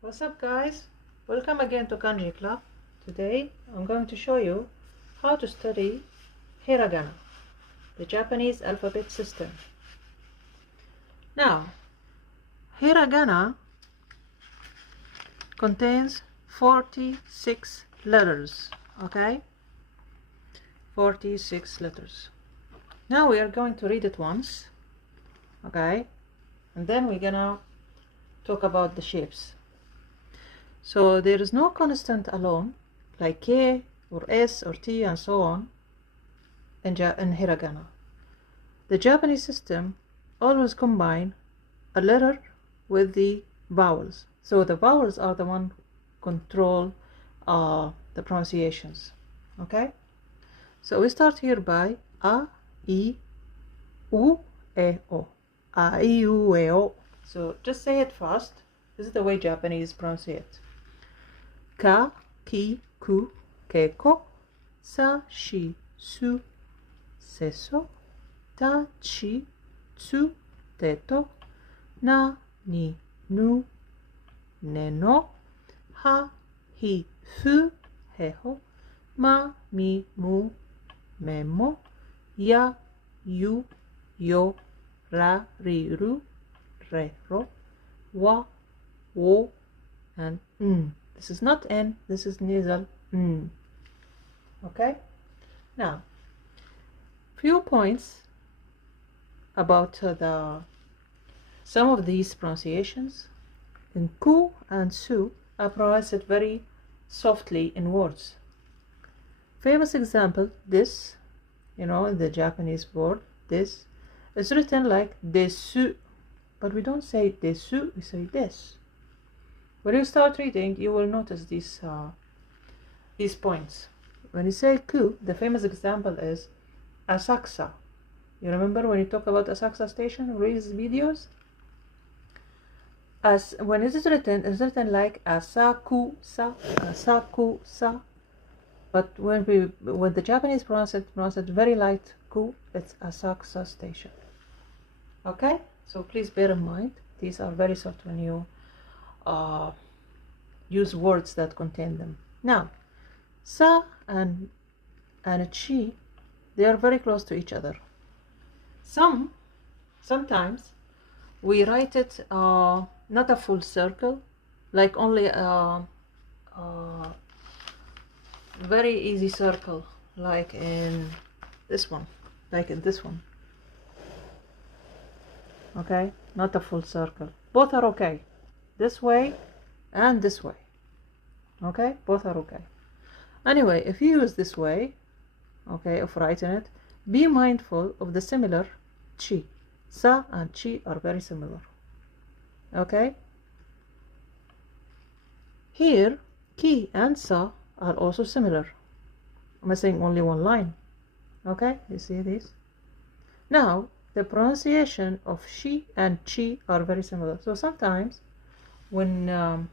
What's up, guys? Welcome again to Kanji Club. Today I'm going to show you how to study hiragana, the Japanese alphabet system. Now, hiragana contains 46 letters, okay? 46 letters. Now we are going to read it once, okay? And then we're gonna talk about the shapes. So there is no consonant alone, like K or S or T and so on, in hiragana. The Japanese system always combine a letter with the vowels. So the vowels are the one control the pronunciations. Okay? So we start here by A, I, U, E, O. A, I, U, E, O. So just say it fast. This is the way Japanese pronounce it. Ka, ki, ku, ke, ko, sa, shi, su, se, so, ta, chi, tsu, te, to, na, ni, nu, ne, no, ha, hi, fu, he, ho, ma, mi, mu, me, mo, ya, yu, yo, ra, ri, ru, re, ro, wa, wo, and n. This is not N, this is nasal N. Okay? Now, few points about some of these pronunciations. In ku and su, I pronounce it very softly in words. Famous example, this, in the Japanese word, this, is written like desu, but we don't say desu, we say des. When you start reading, you will notice these points. When you say ku, the famous example is Asakusa. You remember when you talk about Asakusa Station, Ree's videos? When it is written, it's written like Asakusa, Asakusa. But when the Japanese pronounce it very light ku, it's Asakusa Station. Okay? So please bear in mind, these are very soft when you use words that contain them. Now, sa and chi, they are very close to each other. Sometimes we write it not a full circle, like only a very easy circle, like in this one, Okay, not a full circle. Both are okay. This way and this way. Okay, both are okay. Anyway, if you use this way, okay, of writing it, be mindful of the similar chi. Sa and chi are very similar. Okay? Here, ki and sa are also similar. I'm saying only one line. Okay, you see this? Now, the pronunciation of shi and chi are very similar. So sometimes when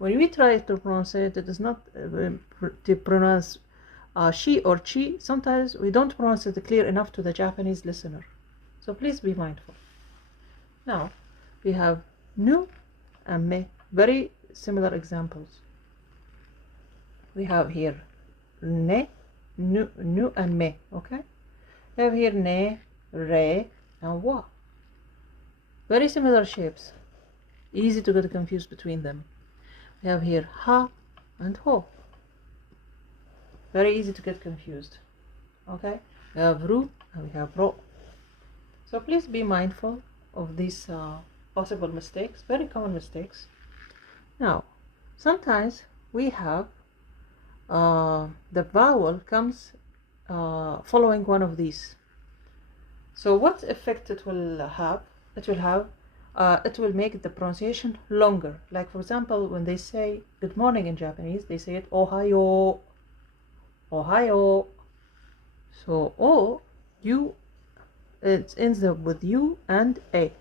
we try to pronounce it, it is not to pronounce she or chi. Sometimes we don't pronounce it clear enough to the Japanese listener. So please be mindful. Now, we have nu and me, very similar examples. We have here ne, nu and me, okay? We have here ne, re, and wa. Very similar shapes. Easy to get confused between them. We have here ha and ho. Very easy to get confused. Okay? We have ru and we have ro. So please be mindful of these possible mistakes, very common mistakes. Now, sometimes we have the vowel comes following one of these. So what effect it will have? It will make the pronunciation longer. Like, for example, when they say good morning in Japanese, they say it ohayo, ohayo. So o, you, it ends up with u and a.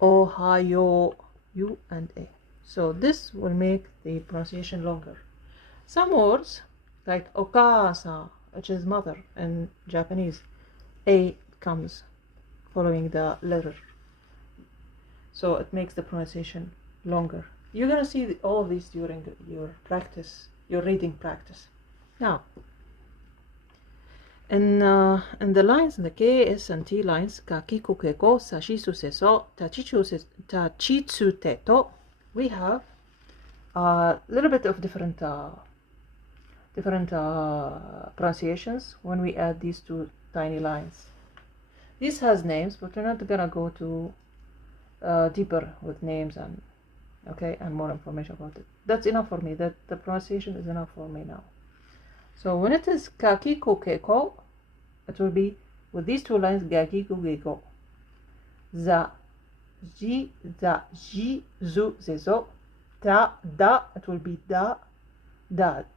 Ohayo, u and a. So this will make the pronunciation longer. Some words, like okasa, which is mother in Japanese, a comes following the letter. So it makes the pronunciation longer. You're gonna see all of these during your practice, your reading practice. Now, in the lines, in the K, S, and T lines, ka, kiku, keko, sashisu, seso, tachitsu, teto, we have a little bit of different pronunciations when we add these two tiny lines. This has names, but we're not gonna go to deeper with names and and more information about it. That's enough for me. That the pronunciation is enough for me now. So when it is kakiku keko, it will be with these two lines gakiku geko. Za, ji, zu, zezo. Ta, da, it will be da,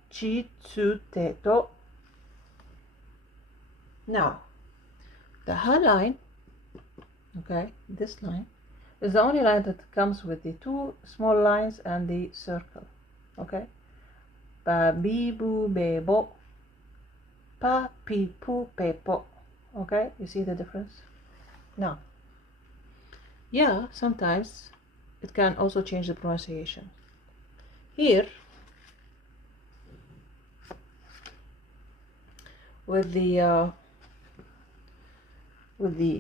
chi, tsu, te, to. Now, the ha line, this line, is the only line that comes with the two small lines and the circle. Ba, bi, bu, be, bo. Pa, pi, pu, pe, po. You see the difference? Now, yeah, sometimes it can also change the pronunciation. Here, with the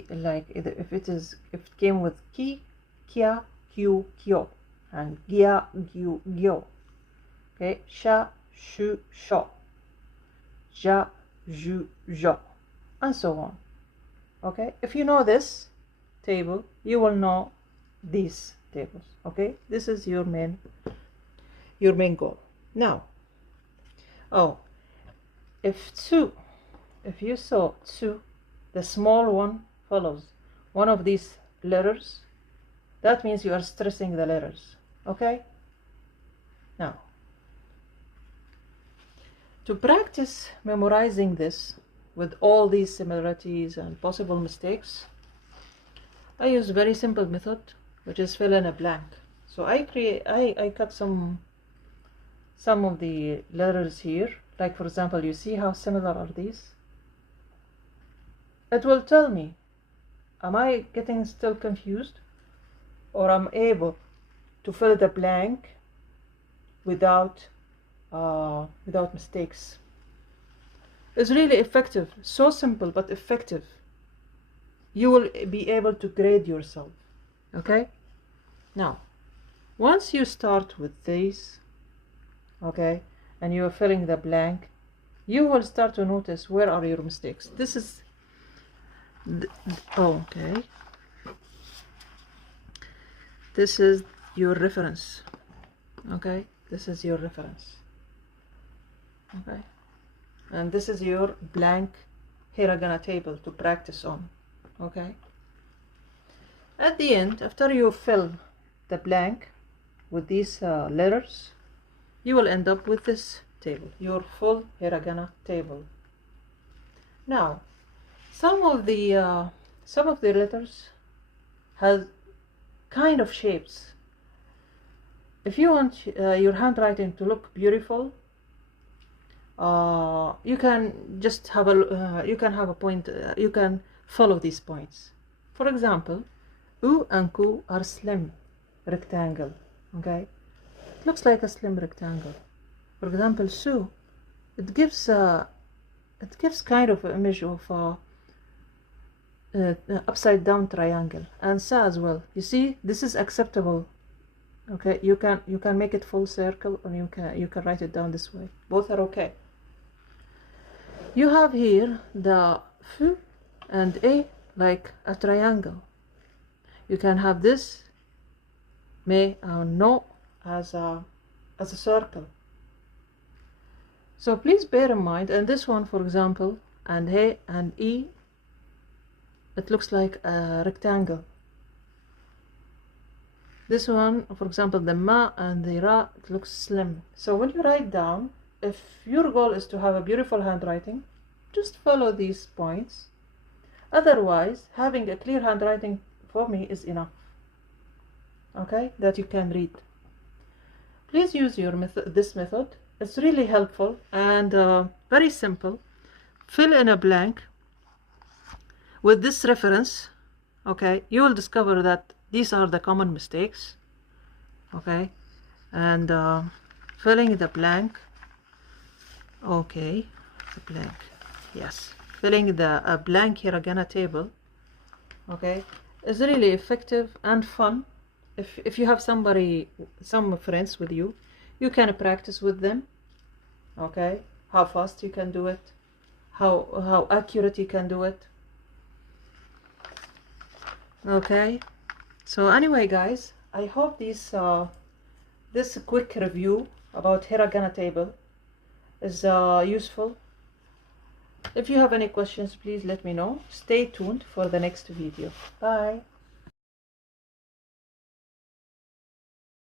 like, if it came with ki, kya, kyu, kyo, and gya, gyu, gyo. Sha, shu, sho, ja, ju, jo, and so on. If you know this table, you will know these tables. This is your main goal. Now, if you saw tsu, the small one follows one of these letters, that means you are stressing the letters. Now, to practice memorizing this with all these similarities and possible mistakes, I use a very simple method, which is fill in a blank. So I cut some of the letters here. Like, for example, you see how similar are these? It will tell me, am I getting still confused, or I'm able to fill the blank without mistakes. It's really effective. So simple but effective. You will be able to grade yourself. Now, once you start with these, and you are filling the blank, you will start to notice where are your mistakes. This is this is your reference. This is your reference. And this is your blank hiragana table to practice on. At the end, after you fill the blank with these letters, you will end up with this table, your full hiragana table. Now, some of the letters has kind of shapes. If you want your handwriting to look beautiful, you can just have a point. You can follow these points. For example, u and ku are slim rectangle. It looks like a slim rectangle. For example, su, it gives kind of an image of upside down triangle, and sa as well. You see, this is acceptable. You can make it full circle, or you can write it down this way. Both are okay. You have here the fu and a like a triangle. You can have this me and no as a circle. So please bear in mind, and this one, for example, and he and e, it looks like a rectangle. This one, for example, the ma and the ra, it looks slim. So when you write down, if your goal is to have a beautiful handwriting, just follow these points. Otherwise, having a clear handwriting for me is enough. That you can read. Please use this method. It's really helpful and very simple. Fill in a blank with this reference. You will discover that these are the common mistakes. and filling the blank. Okay, the blank, yes, filling the blank hiragana table, okay, is really effective and fun. If you have some friends with you, you can practice with them, okay, how fast you can do it, how accurate you can do it. Okay, so anyway guys, I hope this quick review about hiragana table is useful. If you have any questions, please let me know. Stay tuned for the next video. Bye.